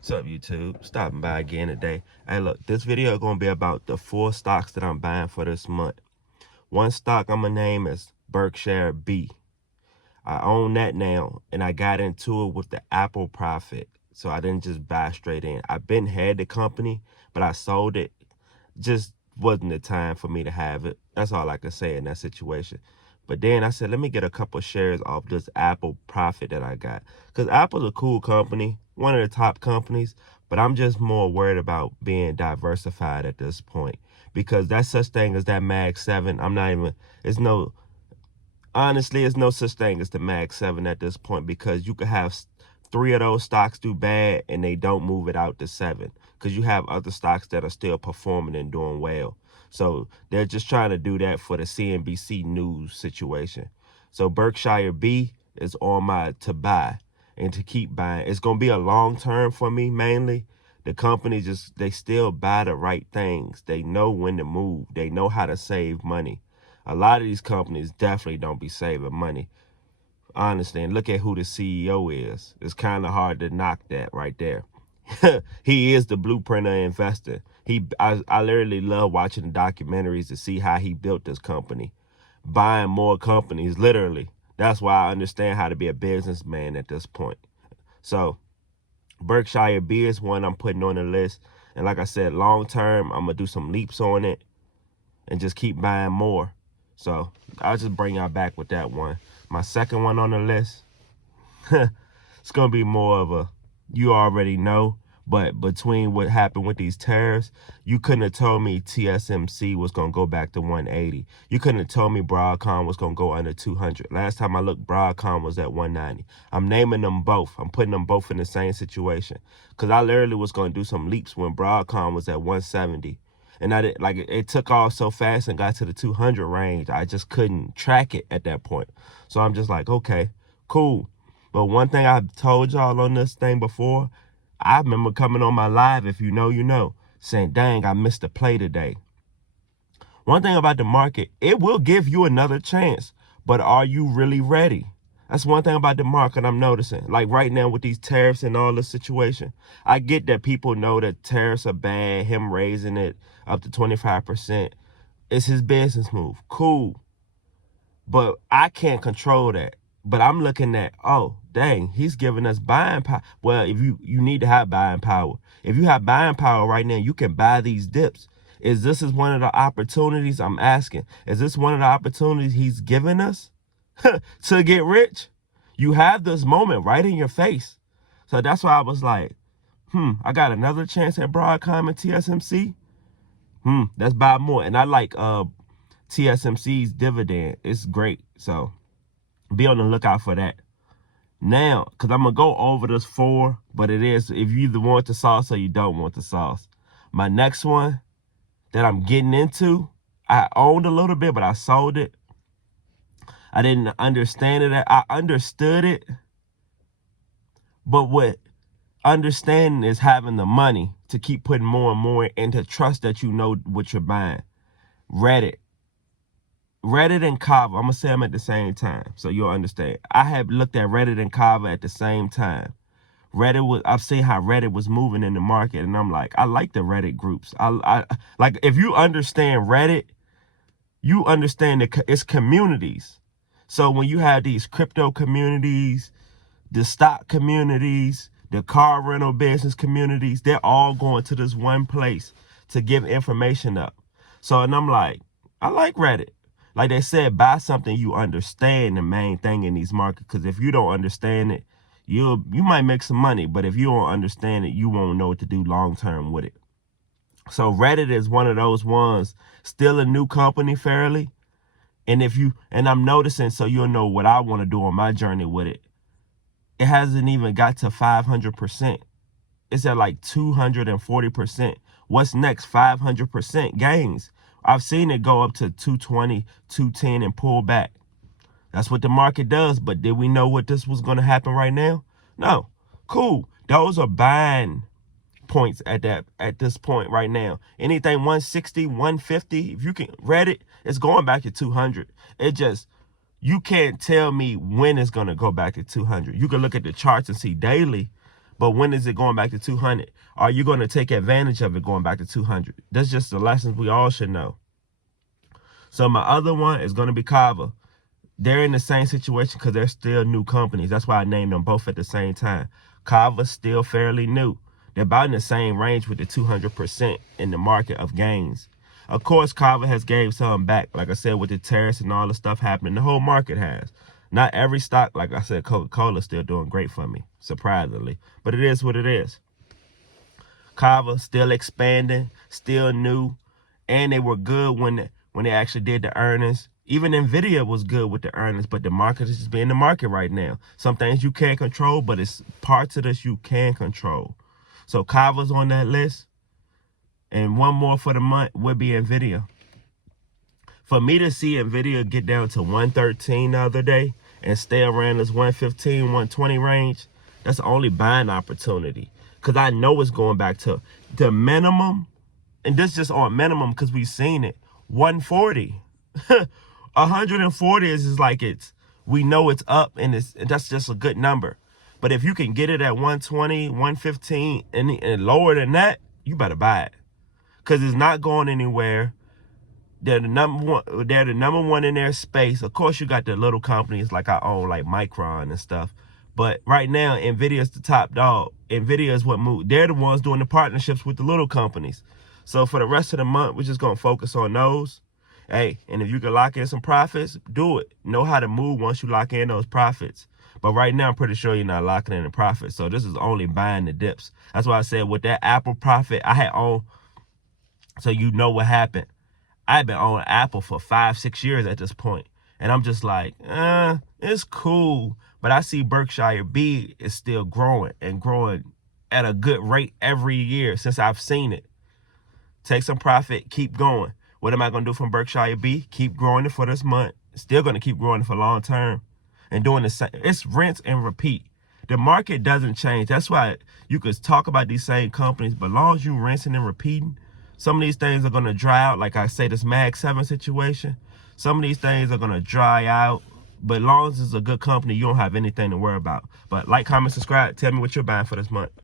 What's up, YouTube? Stopping by again today. Hey, look, this video is going to be about the 4 stocks that I'm buying for this month. One stock I'm going to name is Berkshire B. I own that now, and I got into it with the Apple profit. So I didn't just buy straight in. I've been had the company, but I sold it. Just wasn't the time for me to have it. That's all I can say in that situation. But then I said, let me get a couple shares off this Apple profit that I got. Because Apple's a cool company, one of the top companies, but I'm just more worried about being diversified at this point. Because that's such thing as that Mag 7. Honestly, it's no such thing as the Mag 7 at this point, because you could have 3 of those stocks do bad and they don't move it out to 7, because you have other stocks that are still performing and doing well. So they're just trying to do that for the CNBC News situation. So Berkshire B is on my to buy and to keep buying. It's going to be a long term for me mainly. The company they still buy the right things. They know when to move. They know how to save money. A lot of these companies definitely don't be saving money, honestly. And look at who the CEO is. It's kind of hard to knock that right there. He is the blueprint of investing. I literally love watching the documentaries to see how he built this company, buying more companies, literally. That's why I understand how to be a businessman at this point. So Berkshire B is one I'm putting on the list. And like I said, long term, I'm going to do some leaps on it and just keep buying more. So I'll just bring y'all back with that one. My second one on the list, it's going to be more of a, you already know, but between what happened with these tariffs, you couldn't have told me TSMC was going to go back to 180. You couldn't have told me Broadcom was going to go under 200. Last time I looked, Broadcom was at 190. I'm naming them both. I'm putting them both in the same situation, because I literally was going to do some leaps when Broadcom was at 170. And it took off so fast and got to the 200 range. I just couldn't track it at that point. So I'm just like, okay, cool. But one thing I've told y'all on this thing before, I remember coming on my live, if you know, you know, saying, dang, I missed a play today. One thing about the market, it will give you another chance, but are you really ready? That's one thing about the market I'm noticing. Like right now with these tariffs and all this situation, I get that people know that tariffs are bad, him raising it up to 25%. It's his business move. Cool. But I can't control that. But I'm looking at, oh, dang, he's giving us buying power. Well, if you need to have buying power. If you have buying power right now, you can buy these dips. Is one of the opportunities? I'm asking. Is this one of the opportunities he's giving us to get rich? You have this moment right in your face. So that's why I was like, I got another chance at Broadcom and TSMC. Let's buy more. And I like TSMC's dividend. It's great. So be on the lookout for that. Now, because I'm going to go over this 4, but it is, if you either want the sauce or you don't want the sauce. My next one that I'm getting into, I owned a little bit, but I sold it. I didn't understand it. I understood it. But what understanding is having the money to keep putting more and more and to trust that you know what you're buying. Reddit and Kava, I'm going to say them at the same time so you'll understand. I have looked at Reddit and Kava at the same time. I've seen how Reddit was moving in the market, and I'm like, I like the Reddit groups. I like, if you understand Reddit, you understand it's communities. So when you have these crypto communities, the stock communities, the car rental business communities, they're all going to this one place to give information up. So, and I'm like, I like Reddit. Like they said, buy something you understand, the main thing in these markets. Because if you don't understand it, you might make some money. But if you don't understand it, you won't know what to do long term with it. So Reddit is one of those ones, still a new company fairly. And I'm noticing, so you'll know what I want to do on my journey with it. It hasn't even got to 500%. It's at like 240%. What's next? 500% gains. I've seen it go up to 220, 210 and pull back. That's what the market does. But did we know what this was going to happen right now? No. Cool. Those are buying points at this point right now. Anything 160, 150, if you can Reddit, it's going back to 200. You can't tell me when it's going to go back to 200. You can look at the charts and see daily, But when is it going back to 200? Are you going to take advantage of it going back to 200? That's just the lessons we all should know. So my other one is going to be Kava. They're in the same situation because they're still new companies. That's why I named them both at the same time. Kava's still fairly new. They're about in the same range with the 200% in the market of gains. Of course, Kava has gave some back. Like I said, with the tariffs and all the stuff happening, the whole market has. Not every stock, like I said, Coca-Cola is still doing great for me, surprisingly. But it is what it is. Kava still expanding, still new, and they were good when they actually did the earnings. Even Nvidia was good with the earnings, but the market is just being the market right now. Some things you can't control, but it's parts of this you can control. So Kava's on that list, and one more for the month would be Nvidia. For me to see Nvidia get down to 113 the other day and stay around this 115, 120 range, that's the only buying opportunity. Because I know it's going back to the minimum, and this just on minimum because we've seen it, 140. 140 is like we know it's up, and that's just a good number. But if you can get it at 120, 115, and lower than that, you better buy it. Because it's not going anywhere. They're the number one in their space. Of course, you got the little companies like I own, like Micron and stuff. But right now, Nvidia is the top dog. Nvidia is what moved. They're the ones doing the partnerships with the little companies. So for the rest of the month, we're just going to focus on those. Hey, and if you can lock in some profits, do it. Know how to move once you lock in those profits. But right now, I'm pretty sure you're not locking in the profits. So this is only buying the dips. That's why I said with that Apple profit, I had on, so you know what happened. I've been on Apple for 5-6 years at this point. And I'm just like, it's cool. But I see Berkshire B is still growing and growing at a good rate every year since I've seen it. Take some profit, keep going. What am I going to do from Berkshire B? Keep growing it for this month. Still going to keep growing it for long term. And doing the same. It's rinse and repeat. The market doesn't change. That's why you could talk about these same companies, but as long as you rinsing and repeating, some of these things are going to dry out. Like I say, this Mag 7 situation, some of these things are going to dry out. But as long as it's a good company, you don't have anything to worry about. But like, comment, subscribe. Tell me what you're buying for this month.